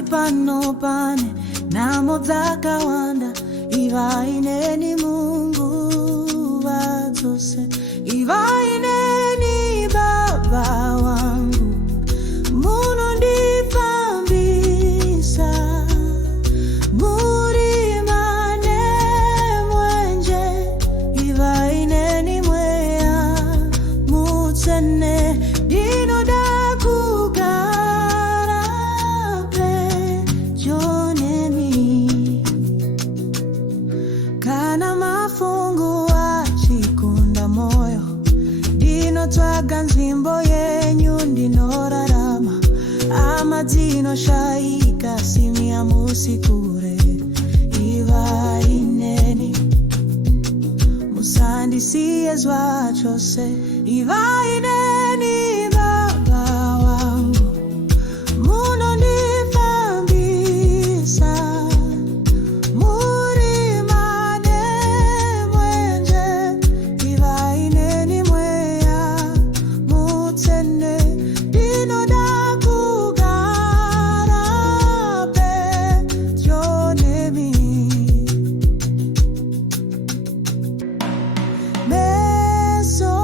pasi pano pane namo dzakawanda. Ivai Neni Mungu vadzose. Ivai Neni baba wangu, Munondifambisa, murima nemwenje. Ivai Neni mweya mutsene dinoda kugara pedyo nemi. Kana mafungu achikunda moyo, ndinotsvaga nzvimbo yenyu ndinorarama. Amadzinoshayika simi amusikure. Ivai Neni musandisiye zvachose. Ivai Neni baba wangu, Munondifambisa, murima nemwenje. Ivai Neni mweya mutsene dinoda kugara pedyo nemi. Meso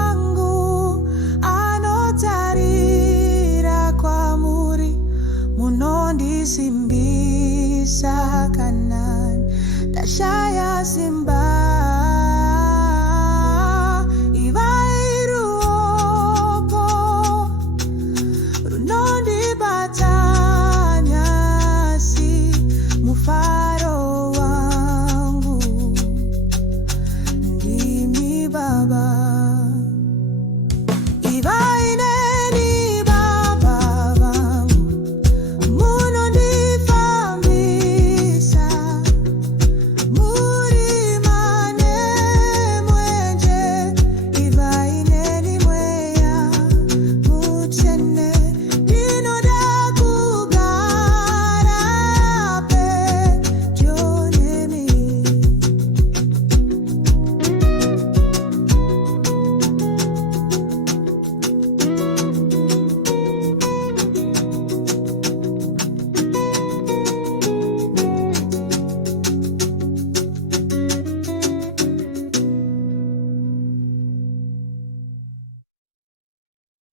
angu anotarira kwamuri, Munondisimbisa kana ndashaya simba.